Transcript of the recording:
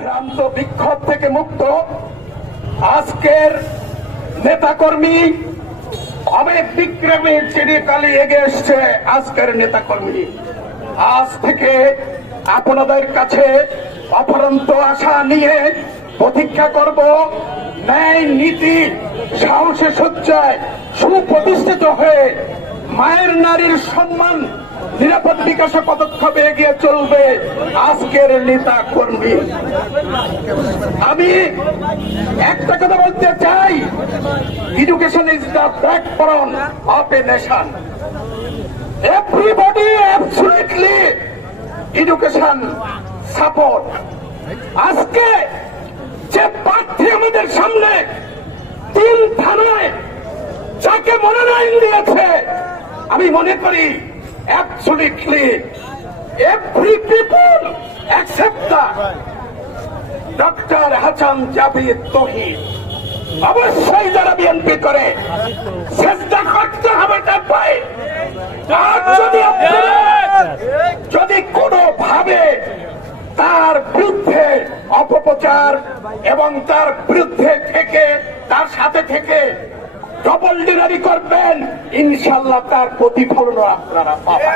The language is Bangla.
ভ্রান্ত বিক্ষোভ থেকে মুক্ত আজকের নেতাকর্মী অমিত বিক্রমী চিরকালই এগিয়ে এসছে। আজকের নেতাকর্মী আজ থেকে আপনাদের কাছে অপরন্ত আশা নিয়ে প্রতীক্ষা করব ন্যায় নীতি সাহসে সজ্জায় সুপ্রতিষ্ঠিত হয়ে মায়ের নারীর সম্মান নিরাপদ বিকাশে পদক্ষেপে এগিয়ে চলবে আজকের নেতা কর্মী। আমি একটা কথা বলতে চাই, education is the backbone of a nation. Everybody absolutely education support. আজকে যে প্রার্থী আমাদের সামনে 3 থানায় যাকে মনোনয়ন দিয়েছে, আমি মনে করি absolutely every people accept that doctor Hasan Jabir Tauhid. অবশ্যই যারা বিএনপি করে চেষ্টা করতে হবে তার পায়ে। আর যদি কোনোভাবে তার বিরুদ্ধে অপপ্রচার এবং তার বিরুদ্ধে থেকে তার সাথে থেকে ডবল ডিনারি করবেন, ইনশাল্লাহ তার প্রতিফলন আপনারা পাবেন।